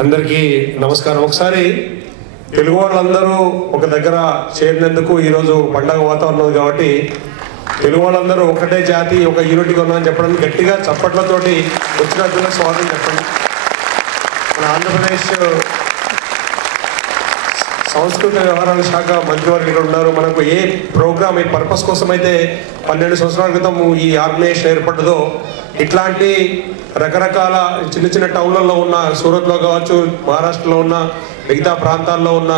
అందరికీ నమస్కారం. ఒకసారి తెలుగు వాళ్ళందరూ ఒక దగ్గర చేరినందుకు ఈరోజు పండగ వాతావరణం ఉంది కాబట్టి తెలుగు వాళ్ళందరూ ఒకటే జాతి ఒక యూనిటీగా ఉన్నామని చెప్పడానికి గట్టిగా చప్పట్లతోటి వచ్చినట్టుగా స్వాగతం చెప్పండి. మన ఆంధ్రప్రదేశ్ సంస్కృత వ్యవహారాల శాఖ మంత్రివర్యులు ఉన్నారు. మనకు ఏ ప్రోగ్రామ్ ఏ పర్పస్ కోసం అయితే 12 సంవత్సరాల క్రితం ఈ ఆర్గనైజేషన్ ఏర్పడ్డదో ఇట్లాంటి రకరకాల చిన్న చిన్న టౌన్లలో ఉన్న సూరత్లో కావచ్చు, మహారాష్ట్రలో ఉన్న మిగతా ప్రాంతాల్లో ఉన్న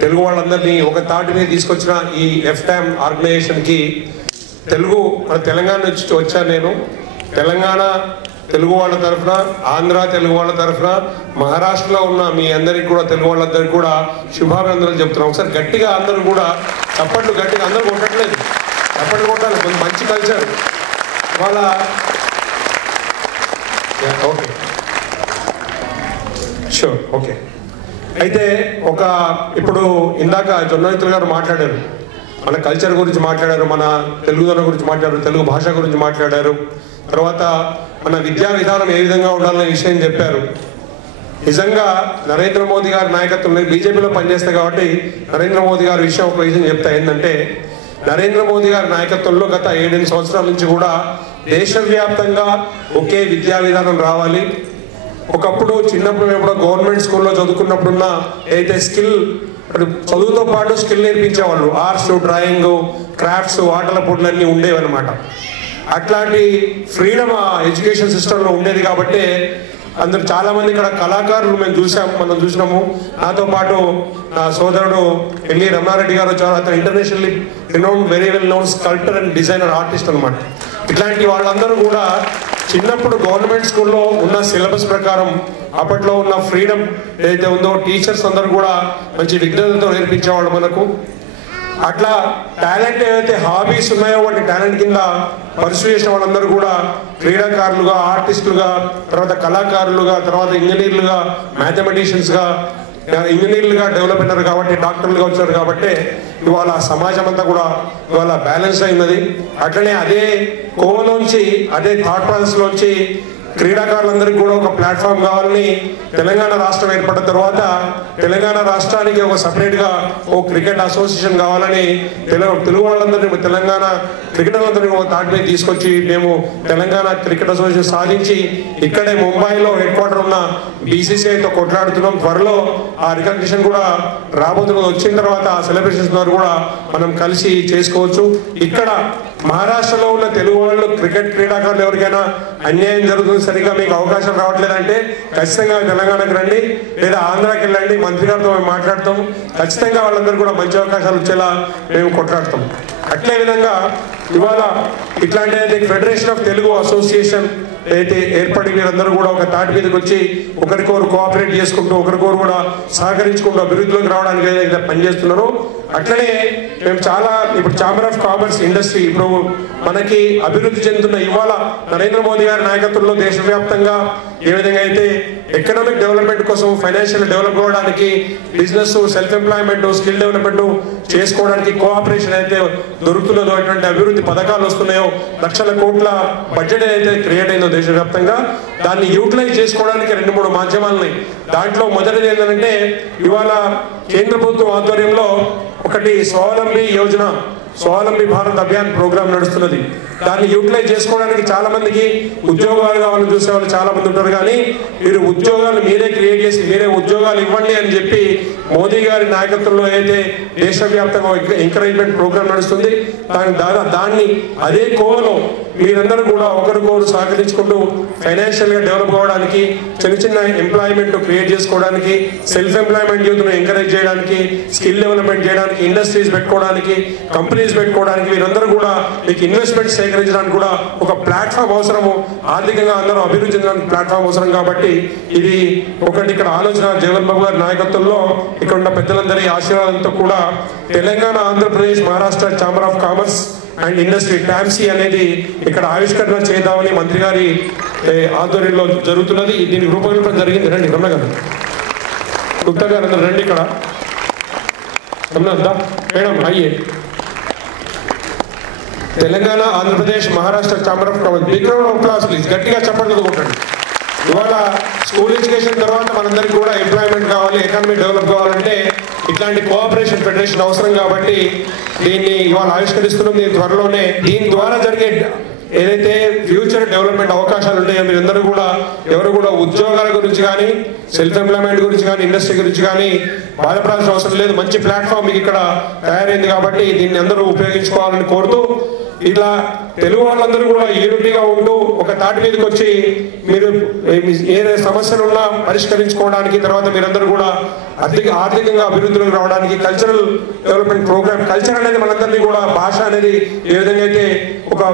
తెలుగు వాళ్ళందరినీ ఒక తాటి మీద తీసుకొచ్చిన ఈ ఎఫ్టామ్ ఆర్గనైజేషన్కి మన తెలంగాణ నుంచి వచ్చాను నేను. తెలంగాణ తెలుగు వాళ్ళ తరఫున, ఆంధ్ర తెలుగు వాళ్ళ తరఫున, మహారాష్ట్రలో ఉన్న మీ అందరికి కూడా తెలుగు వాళ్ళందరికీ కూడా శుభాభినందనలు చెప్తున్నాం. ఒకసారి గట్టిగా అందరూ కూడా చప్పట్లు గట్టిగా అందరూ కొట్టట్లేదు, చప్పట్లు కొట్టాలి. కొంచెం మంచి కల్చర్ వాళ్ళ. Okay, sure, okay. అయితే ఇప్పుడు ఇందాక జొన్నైతులు గారు మాట్లాడారు, మన కల్చర్ గురించి మాట్లాడారు, మన తెలుగుదనం గురించి మాట్లాడారు, తెలుగు భాష గురించి మాట్లాడారు. తర్వాత మన విద్యా విధానం ఏ విధంగా ఉండాలనే విషయం చెప్పారు. నిజంగా నరేంద్ర మోదీ గారి నాయకత్వంలో బీజేపీలో పనిచేస్తాయి కాబట్టి నరేంద్ర మోదీ గారి విషయం ఒక విషయం చెప్తా. ఏంటంటే నరేంద్ర మోదీ గారి నాయకత్వంలో గత 7 సంవత్సరాల నుంచి కూడా దేశవ్యాప్తంగా ఒకే విద్యా విధానం రావాలి. ఒకప్పుడు చిన్నప్పుడు మేము కూడా గవర్నమెంట్ స్కూల్లో చదువుకున్నప్పుడున్న ఏదైతే స్కిల్, చదువుతో పాటు స్కిల్ నేర్పించేవాళ్ళు, ఆర్ట్స్, డ్రాయింగ్, క్రాఫ్ట్స్, ఆటల పోటీలన్నీ ఉండేవన్నమాట. అట్లాంటి ఫ్రీడమ్ ఎడ్యుకేషన్ సిస్టంలో ఉండేది కాబట్టి అందరు చాలా మంది ఇక్కడ కళాకారులు మనం చూసినాము. నాతో పాటు నా సోదరుడు ఎల్లి రమణారెడ్డి గారు వచ్చారు. అతను internationally renowned, very well known sculptor and designer artist అనమాట. ఇట్లాంటి వాళ్ళందరూ కూడా చిన్నప్పుడు గవర్నమెంట్ స్కూల్లో ఉన్న సిలబస్ ప్రకారం అప్పట్లో ఉన్న ఫ్రీడమ్ ఏదైతే ఉందో టీచర్స్ అందరూ కూడా మంచి విజ్ఞతతో నేర్పించేవాళ్ళు మనకు. అట్లా టాలెంట్ ఏదైతే హాబీస్ ఉన్నాయో వాటి టాలెంట్ కింద పర్సూ చేసిన వాళ్ళందరూ కూడా క్రీడాకారులుగా, ఆర్టిస్టులుగా, తర్వాత కళాకారులుగా, తర్వాత ఇంజనీర్లుగా, మ్యాథమెటిషియన్స్గా, ఇంజనీర్లుగా డెవలప్ అయినారు కాబట్టి, డాక్టర్లుగా వచ్చారు కాబట్టి ఇవాళ సమాజం అంతా కూడా ఇవాళ బ్యాలెన్స్ అయినది. అట్లనే అదే కోవలోంచి, అదే థాట్ ప్రాసెస్లోంచి క్రీడాకారులందరికీ కూడా ఒక ప్లాట్ఫామ్ కావాలని తెలంగాణ రాష్ట్రం ఏర్పడిన తర్వాత తెలంగాణ రాష్ట్రానికి ఒక సపరేట్గా ఓ క్రికెట్ అసోసియేషన్ కావాలని తెలుగు వాళ్ళందరినీ, తెలంగాణ క్రికెటర్లందరినీ ఒక తాటి మీద తీసుకొచ్చి మేము తెలంగాణ క్రికెట్ అసోసియేషన్ సాధించి ఇక్కడే ముంబైలో హెడ్ క్వార్టర్ ఉన్న BCCIతో కొట్లాడుతున్నాం. త్వరలో ఆ రికగ్నిషన్ కూడా రాబోతున్నది. వచ్చిన తర్వాత ఆ సెలబ్రేషన్స్ ద్వారా కూడా మనం కలిసి చేసుకోవచ్చు. ఇక్కడ మహారాష్ట్రలో ఉన్న తెలుగు వాళ్ళు క్రికెట్ క్రీడాకారులు ఎవరికైనా అన్యాయం జరుగుతుంది, సరిగ్గా మీకు అవకాశం రావట్లేదంటే ఖచ్చితంగా తెలంగాణకు రండి, లేదా ఆంధ్రాకి వెళ్ళండి. మంత్రి గారితో మేము మాట్లాడతాం. ఖచ్చితంగా వాళ్ళందరూ కూడా మంచి అవకాశాలు వచ్చేలా మేము కొట్లాడతాం. అట్లే విధంగా ఇవాళ ఇట్లాంటి ఫెడరేషన్ ఆఫ్ తెలుగు అసోసియేషన్ అయితే ఏర్పడి మీరందరూ కూడా ఒక తాటి మీదకి వచ్చి ఒకరికొకరు కోఆపరేట్ చేసుకుంటూ, ఒకరికొకరు కూడా సహకరించుకుంటూ అభివృద్ధిలోకి రావడానికి ఏదైతే పనిచేస్తున్నారో అట్లనే మేము చాలా ఇప్పుడు ఛాంబర్ ఆఫ్ కామర్స్ ఇండస్ట్రీ ఇప్పుడు మనకి అభివృద్ధి చెందుతున్న ఇవాళ నరేంద్ర మోదీ గారి నాయకత్వంలో దేశవ్యాప్తంగా ఏ విధంగా అయితే ఎకనామిక్ డెవలప్మెంట్ కోసం, ఫైనాన్షియల్ డెవలప్ అవ్వడానికి, business, self employment, skill development చేసుకోవడానికి కోఆపరేషన్ అయితే దొరుకుతున్నదో, అటువంటి అభివృద్ధి పథకాలు వస్తున్నాయో, లక్షల కోట్ల బడ్జెట్ అయితే క్రియేట్ అయిందో దేశవ్యాప్తంగా, దాన్ని యూటిలైజ్ చేసుకోవడానికి 2-3 మాధ్యమాలని. దాంట్లో మొదటిది ఏంటంటే ఇవాళ కేంద్ర ప్రభుత్వం ఆధ్వర్యంలో ఒకటి స్వావలంబి యోజన, స్వావలంబి భారత్ అభియాన్ ప్రోగ్రామ్ నడుస్తున్నది. దాన్ని యూటిలైజ్ చేసుకోవడానికి చాలా మందికి ఉద్యోగాలు కావాలని చూసే వాళ్ళు చాలా మంది ఉంటారు. కానీ మీరు ఉద్యోగాలు మీరే క్రియేట్ చేసి మీరే ఉద్యోగాలు ఇవ్వండి అని చెప్పి మోదీ గారి నాయకత్వంలో అయితే దేశవ్యాప్తంగా ఎంకరేజ్మెంట్ ప్రోగ్రామ్ నడుస్తుంది. దాన్ని అదే కోవలో మీరందరూ కూడా ఒకరికొకరు సహకరించుకుంటూ ఫైనాన్షియల్గా డెవలప్ అవ్వడానికి, చిన్న చిన్న ఎంప్లాయ్మెంట్ క్రియేట్ చేసుకోవడానికి, సెల్ఫ్ ఎంప్లాయ్మెంట్ యూత్ను ఎంకరేజ్ చేయడానికి, స్కిల్ డెవలప్మెంట్ చేయడానికి, ఇండస్ట్రీస్ పెట్టుకోవడానికి, కంపెనీస్ పెట్టుకోవడానికి, వీరందరూ కూడా మీకు ఇన్వెస్ట్మెంట్ సేకరించడానికి కూడా ఒక ప్లాట్ఫామ్ అవసరము. ఆర్థికంగా అందరూ అభివృద్ధి చెందడానికి ప్లాట్ఫామ్ అవసరం కాబట్టి ఇది ఒకటి ఇక్కడ ఆలోచన. జగన్ బాబు గారి నాయకత్వంలో ఇక్కడ ఉన్న పెద్దలందరి ఆశీర్వాదంతో కూడా Telangana, Andhra Pradesh, Maharashtra chamber of commerce and industry TAMSI అనేది ఇక్కడ ఆవిష్కరణ చేద్దామని మంత్రి గారి ఆధ్వర్యంలో జరుగుతున్నది. దీనికి రూపకల్పన జరిగింది. రండి రమణ గారు, గుప్తా గారు అందరూ రండి. ఇక్కడ మేడం అయ్యే Telangana, Andhra Pradesh, Maharashtra chamber of commerce. Big round of applause please. గట్టిగా చప్పట్లు కొట్టండి. ఇవాళ స్కూల్ ఎడ్యుకేషన్ తర్వాత మనందరికీ కూడా ఎంప్లాయ్మెంట్ కావాలి, ఎకానమీ డెవలప్ కావాలంటే ఇట్లాంటి కోఆపరేషన్ ఫెడరేషన్ అవసరం. కాబట్టి దీన్ని ఇవాళ ఆవిష్కరిస్తున్నాం. దీని త్వరలోనే దీని ద్వారా జరిగే ఏదైతే ఫ్యూచర్ డెవలప్మెంట్ అవకాశాలు ఉంటాయో మీరందరూ కూడా ఎవరు కూడా ఉద్యోగాల గురించి కానీ సెల్ఫ్ ఎంప్లాయ్మెంట్ గురించి కానీ ఇండస్ట్రీ గురించి కానీ బాధపడాల్సిన అవసరం లేదు. మంచి ప్లాట్ఫామ్ మీకు ఇక్కడ తయారైంది కాబట్టి దీన్ని అందరూ ఉపయోగించుకోవాలని కోరుతూ, ఇట్లా తెలుగు వాళ్ళందరూ కూడా యూనిటీగా ఉంటూ ఒక తాటి మీదకి వచ్చి మీరు ఏ సమస్యలు ఉన్నా పరిష్కరించుకోవడానికి, తర్వాత మీరందరూ కూడా ఆర్థికంగా అభివృద్ధిలోకి రావడానికి కల్చరల్ డెవలప్మెంట్ ప్రోగ్రామ్, కల్చర్ అనేది మనందరినీ కూడా భాష అనేది ఏ విధంగా అయితే ఒక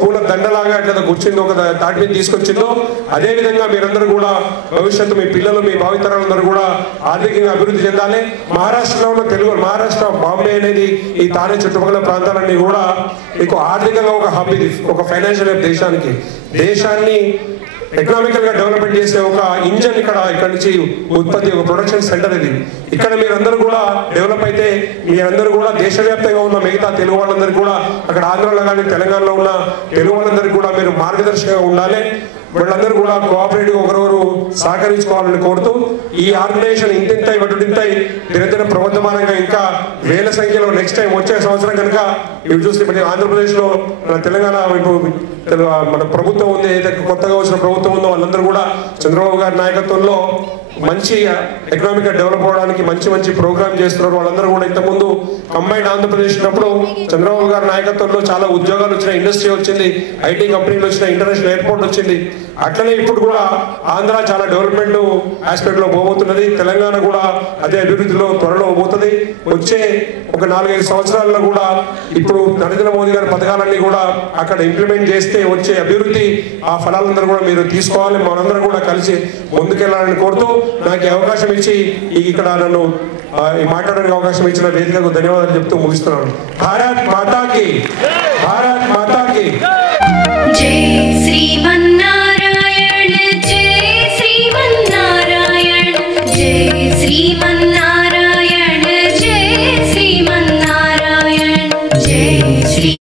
పూల దండలాగా అట్లా కూర్చుందో, ఒక తాటి మీద తీసుకొచ్చిందో, అదే విధంగా మీరందరూ కూడా భవిష్యత్తు మీ పిల్లలు మీ భావితరాలందరూ కూడా ఆర్థికంగా అభివృద్ధి చెందాలి. మహారాష్ట్రలో ఉన్న తెలుగు, మహారాష్ట్ర బాంబే అనేది ఈ తానే చుట్టుపక్కల ప్రాంతాలన్నీ కూడా మీకు ఆర్థికంగా ఒక హబ్, ఇది ఒక ఫైనాన్షియల్ హబ్ దేశాన్ని ఎకనామికల్ గా డెవలప్మెంట్ చేసే ఒక ఇంజన్ ఇక్కడ నుంచి ఉత్పత్తి, ఒక ప్రొడక్షన్ సెంటర్ ఇది. ఇక్కడ మీరందరూ కూడా డెవలప్ అయితే మీరందరూ కూడా దేశవ్యాప్తంగా ఉన్న మిగతా తెలుగు వాళ్ళందరికీ కూడా, అక్కడ ఆంధ్రలో కానీ తెలంగాణలో ఉన్న తెలుగు వాళ్ళందరికీ కూడా మీరు మార్గదర్శకంగా ఉండాలి. వీళ్ళందరూ కూడా కోఆపరేటివ్ ఒకరొకరు సహకరించుకోవాలని కోరుతూ, ఈ ఆర్గనైజేషన్ ఇంతింతాయి వడ్డింతాయి నిరంతర ప్రవర్తమానంగా ఇంకా వేల సంఖ్యలో నెక్స్ట్ టైం వచ్చే సంవత్సరం కనుక ఇవి చూస్తే ఆంధ్రప్రదేశ్ లో తెలంగాణ మన ప్రభుత్వం ఉంది, ఏదైతే కొత్తగా వచ్చిన ప్రభుత్వం ఉందో వాళ్ళందరూ కూడా చంద్రబాబు గారి నాయకత్వంలో మంచి ఎకనామిక్ గా డెవలప్ అవడానికి మంచి ప్రోగ్రామ్ చేస్తున్నారు. వాళ్ళందరూ కూడా ఇంతకుముందు కంబైన్డ్ ఆంధ్రప్రదేశ్ ఉన్నప్పుడు చంద్రబాబు గారి నాయకత్వంలో చాలా ఉద్యోగాలు వచ్చినాయి, ఇండస్ట్రీ వచ్చింది, ఐటీ కంపెనీలు వచ్చినాయి, ఇంటర్నేషనల్ ఎయిర్పోర్ట్ వచ్చింది. అట్లనే ఇప్పుడు కూడా ఆంధ్ర చాలా డెవలప్మెంట్ ఆస్పెక్ట్ లో పోబోతున్నది. తెలంగాణ కూడా అదే అభివృద్ధిలో త్వరలో పోతుంది. వచ్చే ఒక 4-5 సంవత్సరాల్లో కూడా ఇప్పుడు నరేంద్ర మోదీ గారి పథకాలన్నీ కూడా అక్కడ ఇంప్లిమెంట్ చేస్తే వచ్చే అభివృద్ధి ఆ ఫలాలందరూ కూడా మీరు తీసుకోవాలి. మనందరం కూడా కలిసి ముందుకెళ్లాలని కోరుతూ, నాకు అవకాశం ఇచ్చి ఇక్కడ నన్ను మాట్లాడడానికి అవకాశం ఇచ్చిన వేదికకు ధన్యవాదాలు చెప్తూ ముగిస్తున్నాను. భారత్ మాతాకి